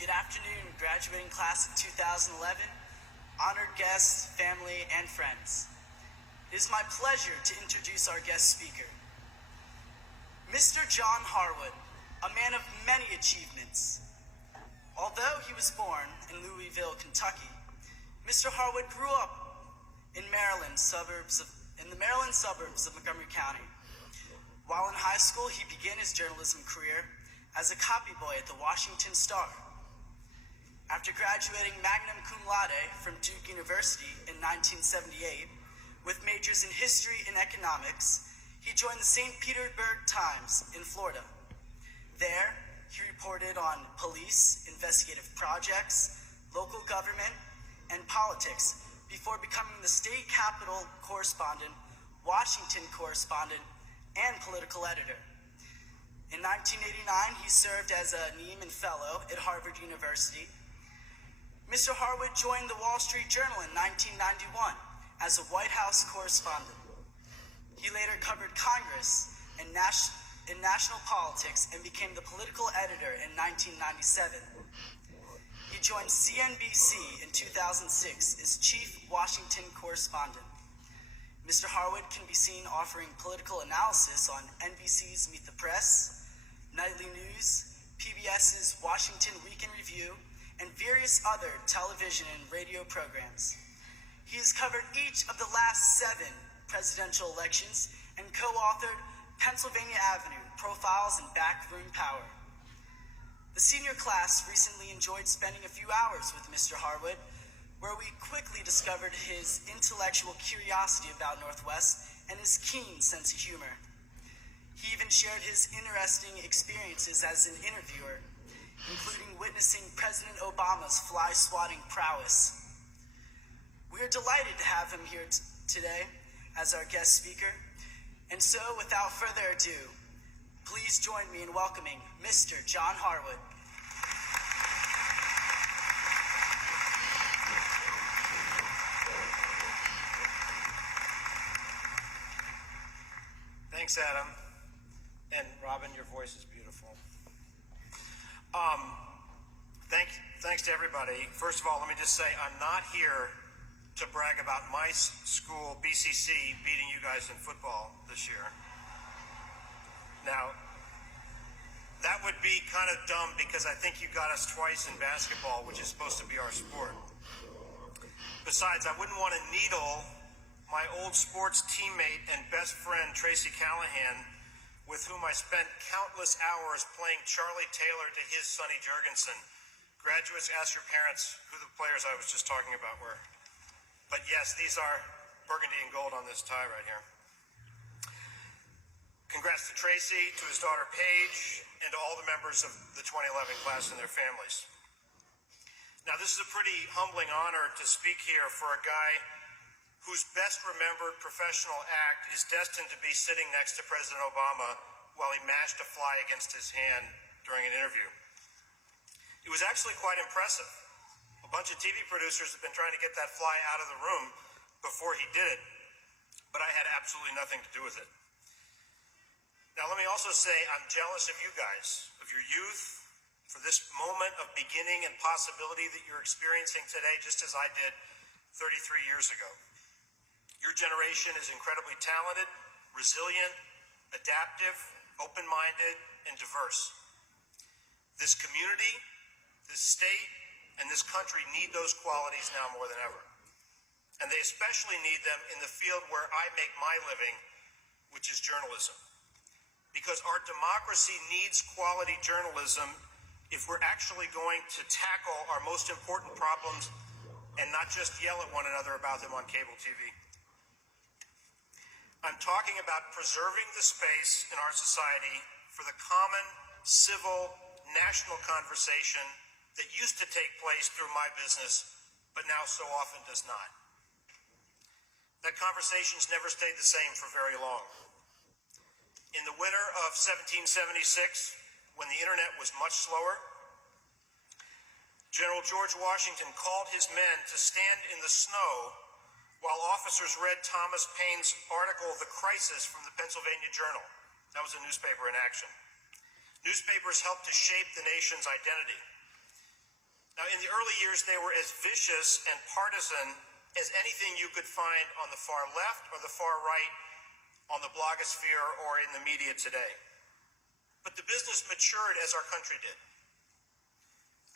Good afternoon, graduating class of 2011, honored guests, family, and friends. It is my pleasure to introduce our guest speaker, Mr. John Harwood, a man of many achievements. Although he was born in Louisville, Kentucky, Mr. Harwood grew up in the Maryland suburbs of Montgomery County. While in high school, he began his journalism career as a copy boy at the Washington Star. After graduating magna cum laude from Duke University in 1978 with majors in history and economics, he joined the St. Petersburg Times in Florida. There, he reported on police, investigative projects, local government, and politics before becoming the state capitol correspondent, Washington correspondent, and political editor. In 1989, he served as a Nieman Fellow at Harvard University. Mr. Harwood joined the Wall Street Journal in 1991 as a White House correspondent. He later covered Congress and national politics and became the political editor in 1997. He joined CNBC in 2006 as chief Washington correspondent. Mr. Harwood can be seen offering political analysis on NBC's Meet the Press, Nightly News, PBS's Washington Week in Review, and various other television and radio programs. He has covered each of the last 7 presidential elections and co-authored Pennsylvania Avenue, Profiles in Backroom Power. The senior class recently enjoyed spending a few hours with Mr. Harwood, where we quickly discovered his intellectual curiosity about Northwest and his keen sense of humor. He even shared his interesting experiences as an interviewer, including witnessing President Obama's fly-swatting prowess. We are delighted to have him here today as our guest speaker, and so without further ado, please join me in welcoming Mr. John Harwood. Thanks, Adam. And Robin, your voice is beautiful. Thanks to everybody. First of all, let me just say I'm not here to brag about my school, BCC, beating you guys in football this year. Now, that would be kind of dumb because I think you got us twice in basketball, which is supposed to be our sport. Besides, I wouldn't want to needle my old sports teammate and best friend, Tracy Callahan, with whom I spent countless hours playing Charlie Taylor to his Sonny Jurgensen. Graduates, ask your parents who the players I was just talking about were. But yes, these are burgundy and gold on this tie right here. Congrats to Tracy, to his daughter Paige, and to all the members of the 2011 class and their families. Now, this is a pretty humbling honor to speak here for a guy whose best remembered professional act is destined to be sitting next to President Obama while he mashed a fly against his hand during an interview. It was actually quite impressive. A bunch of TV producers have been trying to get that fly out of the room before he did it, but I had absolutely nothing to do with it. Now, let me also say I'm jealous of you guys, of your youth, for this moment of beginning and possibility that you're experiencing today, just as I did 33 years ago. Your generation is incredibly talented, resilient, adaptive, open-minded, and diverse. This community, this state, and this country need those qualities now more than ever. And they especially need them in the field where I make my living, which is journalism. Because our democracy needs quality journalism if we're actually going to tackle our most important problems and not just yell at one another about them on cable TV. I'm talking about preserving the space in our society for the common, civil, national conversation that used to take place through my business, but now so often does not. That conversation's never stayed the same for very long. In the winter of 1776, when the internet was much slower, General George Washington called his men to stand in the snow while officers read Thomas Paine's article, The Crisis, from the Pennsylvania Journal. That was a newspaper in action. Newspapers helped to shape the nation's identity. Now, in the early years, they were as vicious and partisan as anything you could find on the far left or the far right, on the blogosphere or in the media today. But the business matured as our country did.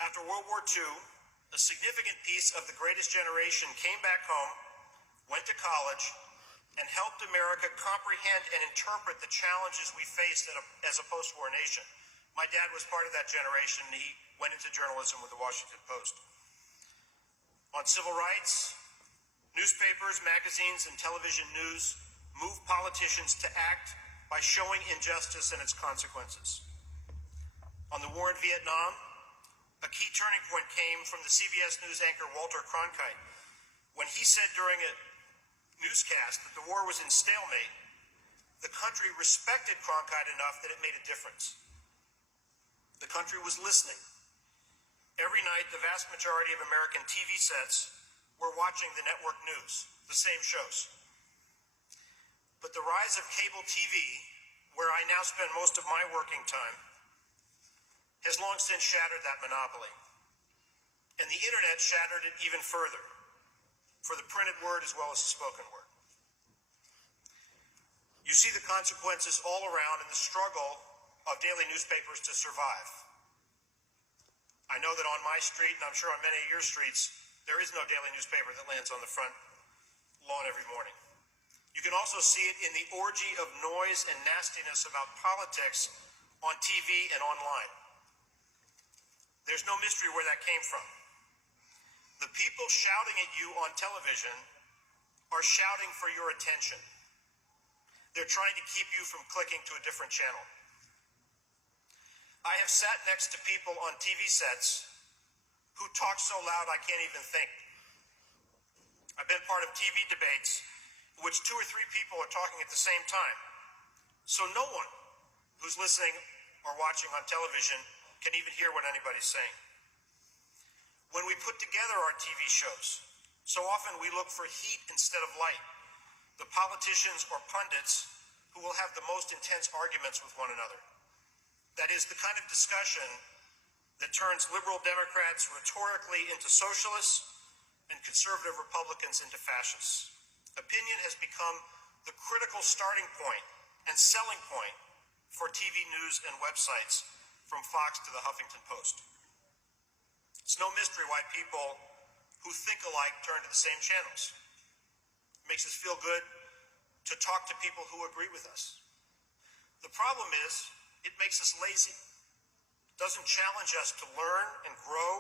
After World War II, a significant piece of the greatest generation came back home, went to college, and helped America comprehend and interpret the challenges we faced as a post-war nation. My dad was part of that generation, and he went into journalism with the Washington Post. On civil rights, newspapers, magazines, and television news moved politicians to act by showing injustice and its consequences. On the war in Vietnam, a key turning point came from the CBS News anchor Walter Cronkite when he said during a newscast that the war was in stalemate. The country respected Cronkite enough that it made a difference. The country was listening. Every night, the vast majority of American TV sets were watching the network news, the same shows. But the rise of cable TV, where I now spend most of my working time, has long since shattered that monopoly. And the internet shattered it even further, for the printed word as well as the spoken word. You see the consequences all around in the struggle of daily newspapers to survive. I know that on my street, and I'm sure on many of your streets, there is no daily newspaper that lands on the front lawn every morning. You can also see it in the orgy of noise and nastiness about politics on TV and online. There's no mystery where that came from. The people shouting at you on television are shouting for your attention. They're trying to keep you from clicking to a different channel. I have sat next to people on TV sets who talk so loud I can't even think. I've been part of TV debates in which 2 or 3 people are talking at the same time. So no one who's listening or watching on television can even hear what anybody's saying. When we put together our TV shows, so often we look for heat instead of light, the politicians or pundits who will have the most intense arguments with one another. That is the kind of discussion that turns liberal Democrats rhetorically into socialists and conservative Republicans into fascists. Opinion has become the critical starting point and selling point for TV news and websites, from Fox to the Huffington Post. It's no mystery why people who think alike turn to the same channels. It makes us feel good to talk to people who agree with us. The problem is, it makes us lazy. It doesn't challenge us to learn and grow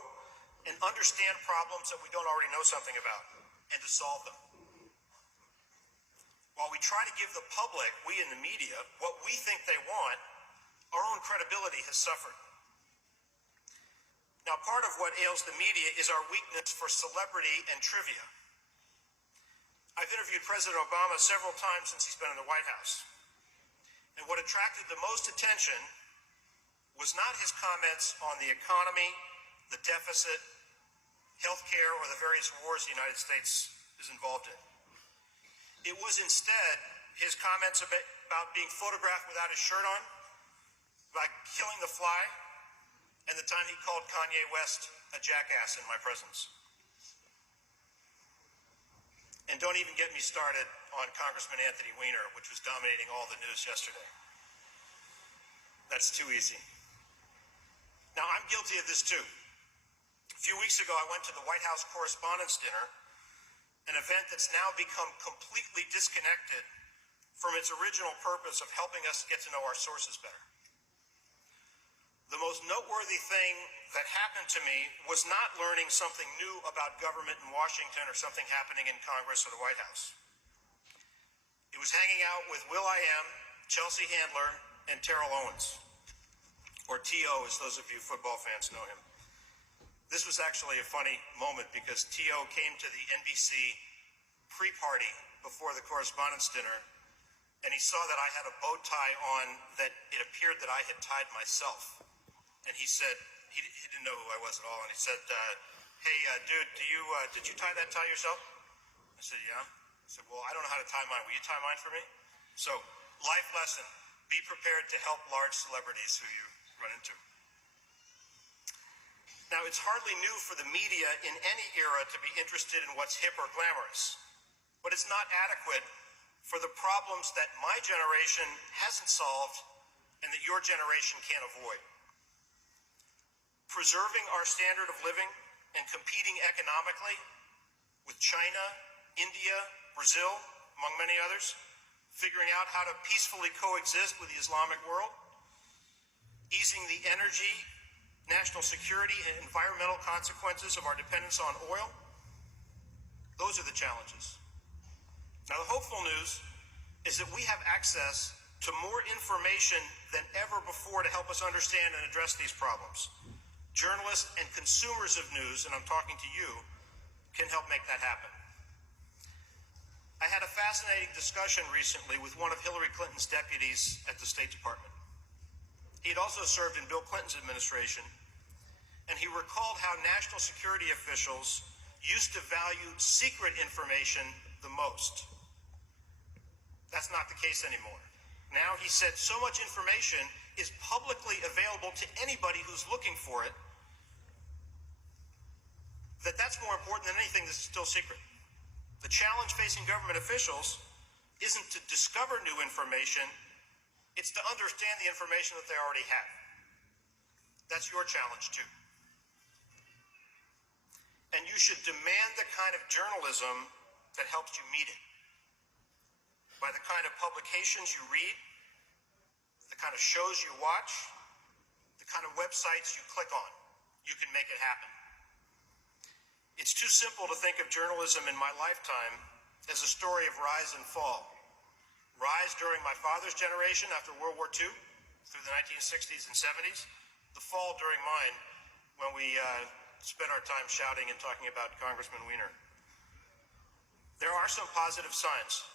and understand problems that we don't already know something about and to solve them. While we try to give the public, we in the media, what we think they want, our own credibility has suffered. Now, part of what ails the media is our weakness for celebrity and trivia. I've interviewed President Obama several times since he's been in the White House. And what attracted the most attention was not his comments on the economy, the deficit, healthcare, or the various wars the United States is involved in. It was instead his comments about being photographed without his shirt on, by killing the fly, and the time he called Kanye West a jackass in my presence. And don't even get me started on Congressman Anthony Weiner, which was dominating all the news yesterday. That's too easy. Now, I'm guilty of this too. A few weeks ago, I went to the White House Correspondents' Dinner, an event that's now become completely disconnected from its original purpose of helping us get to know our sources better. The most noteworthy thing that happened to me was not learning something new about government in Washington or something happening in Congress or the White House. It was hanging out with will.i.am, Chelsea Handler, and Terrell Owens, or T.O. as those of you football fans know him. This was actually a funny moment because T.O. came to the NBC pre-party before the Correspondents' Dinner, and he saw that I had a bow tie on that it appeared that I had tied myself. And he said, he didn't know who I was at all, and he said, hey, dude, did you tie that tie yourself? I said, yeah. I said, well, I don't know how to tie mine. Will you tie mine for me? So, life lesson, be prepared to help large celebrities who you run into. Now, Now, it's hardly new for the media in any era to be interested in what's hip or glamorous, but it's not adequate for the problems that my generation hasn't solved and that your generation can't avoid. Preserving our standard of living and competing economically with China, India, Brazil, among many others, figuring out how to peacefully coexist with the Islamic world, easing the energy, national security, and environmental consequences of our dependence on oil. Those are the challenges. Now, the hopeful news is that we have access to more information than ever before to help us understand and address these problems. Journalists and consumers of news, and I'm talking to you, can help make that happen. I had a fascinating discussion recently with one of Hillary Clinton's deputies at the State Department. He had also served in Bill Clinton's administration, and he recalled how national security officials used to value secret information the most. That's not the case anymore. Now, he said, so much information is publicly available to anybody who's looking for it, that's more important than anything that's still secret. The challenge facing government officials isn't to discover new information, it's to understand the information that they already have. That's your challenge too. And you should demand the kind of journalism that helps you meet it. By the kind of publications you read, the kind of shows you watch, the kind of websites you click on. You can make it happen. It's too simple to think of journalism in my lifetime as a story of rise and fall. Rise during my father's generation after World War II, through the 1960s and 70s. The fall during mine, when we spent our time shouting and talking about Congressman Weiner. There are some positive signs.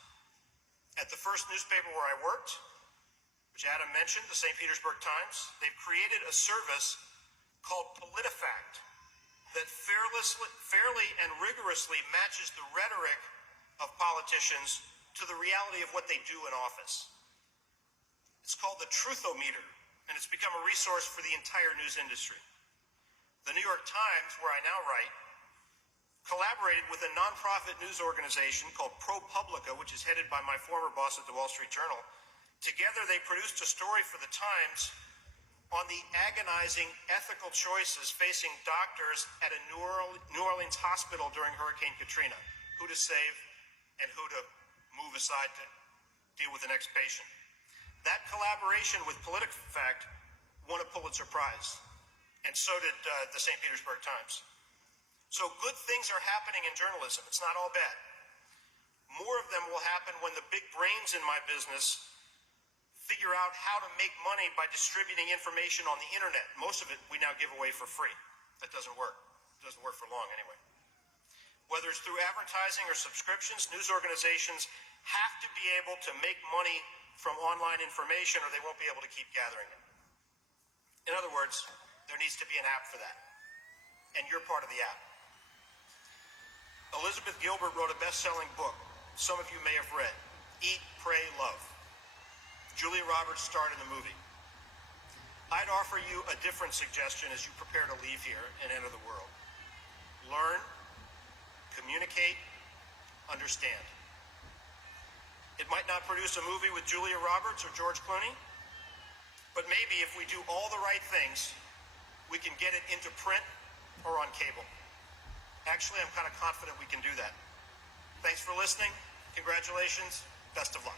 At the first newspaper where I worked, which Adam mentioned, the St. Petersburg Times, they've created a service called PolitiFact that fairly and rigorously matches the rhetoric of politicians to the reality of what they do in office. It's called the Truthometer, and it's become a resource for the entire news industry. The New York Times, where I now write, collaborated with a nonprofit news organization called ProPublica, which is headed by my former boss at the Wall Street Journal. Together, they produced a story for the Times on the agonizing ethical choices facing doctors at a New Orleans hospital during Hurricane Katrina. Who to save and who to move aside to deal with the next patient. That collaboration with PolitiFact won a Pulitzer Prize, and so did the St. Petersburg Times. So good things are happening in journalism. It's not all bad. More of them will happen when the big brains in my business figure out how to make money by distributing information on the internet. Most of it we now give away for free. That doesn't work. It doesn't work for long anyway. Whether it's through advertising or subscriptions, news organizations have to be able to make money from online information or they won't be able to keep gathering it. In other words, there needs to be an app for that. And you're part of the app. Elizabeth Gilbert wrote a best-selling book some of you may have read, Eat, Pray, Love. Julia Roberts starred in the movie. I'd offer you a different suggestion as you prepare to leave here and enter the world. Learn, communicate, understand. It might not produce a movie with Julia Roberts or George Clooney, but maybe if we do all the right things, we can get it into print or on cable. Actually, I'm kind of confident we can do that. Thanks for listening. Congratulations. Best of luck.